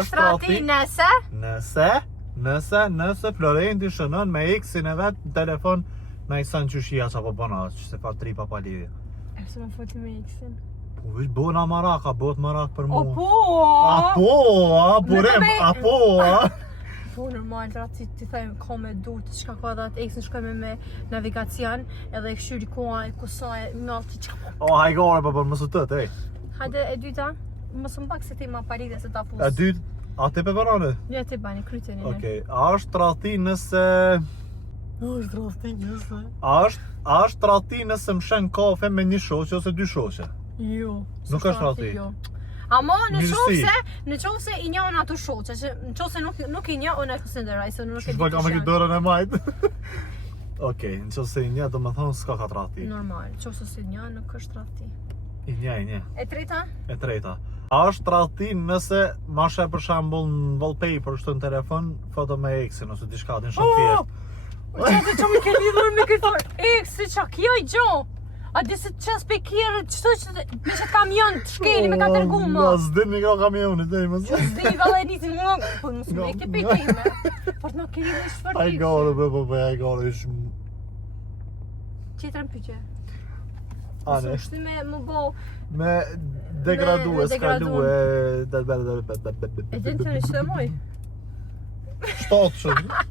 është rati Nëse Florenti shënon me X-in e vet në telefon na i san qyshia që po bëna, që se fa tripa pa lidhje. E se më foti me X-in. Po vish bëna maraka, bëhet marak për mu. Po, Po, normal, rati ti thajmë ka me du të shka ka dhe atë X-in shkojme me navigacion edhe e këshyri koha e kusaj, nalë të qka. O, hajgore, për mësë tët, ej. Hajde, e dyta, mësë më pak se ti ma paridhe se ta pus. E dytë, a ti pe përane? Ja, ti bani, krytjen e një. Okej, a është rati nëse... A është rati nëse më shen kafe me një shoqe ose dy shoqe? Jo. Nuk është rati. Jo. Ama në qovë se i një unë ato shoqe, që në qovë se nuk i një unë e kësënderaj, se nuk e Shpa ka me këtë dorën e majtë. Okej, në qovë se i një do më thonë s'ka ka rati. Normal, qovë se i një nuk është rati. I një. E treta? E treta. A është rati nëse ma shë për shambull në wallpaper shtë në telefon foto me X-in ose diçka din shumë thjesht. Qatë që mi ke lidhur me këtë X-i qa kjo i gjo? A di se qënë spekirë qëto që me qëtë kamion të shkeli me ka tërgu më? Ma s'din një ka kamionit, e më s'din. S'di një vëllë e nisin më, po mësë me e ke pejtime. Por të në ke lidhë shfartisë. Hajgore, hajgore, ish... Qetërën pyqe. Ane. Mësë ushti me më bo... Me degradue, skalue... E din të në qëtë moj? 7 shumë.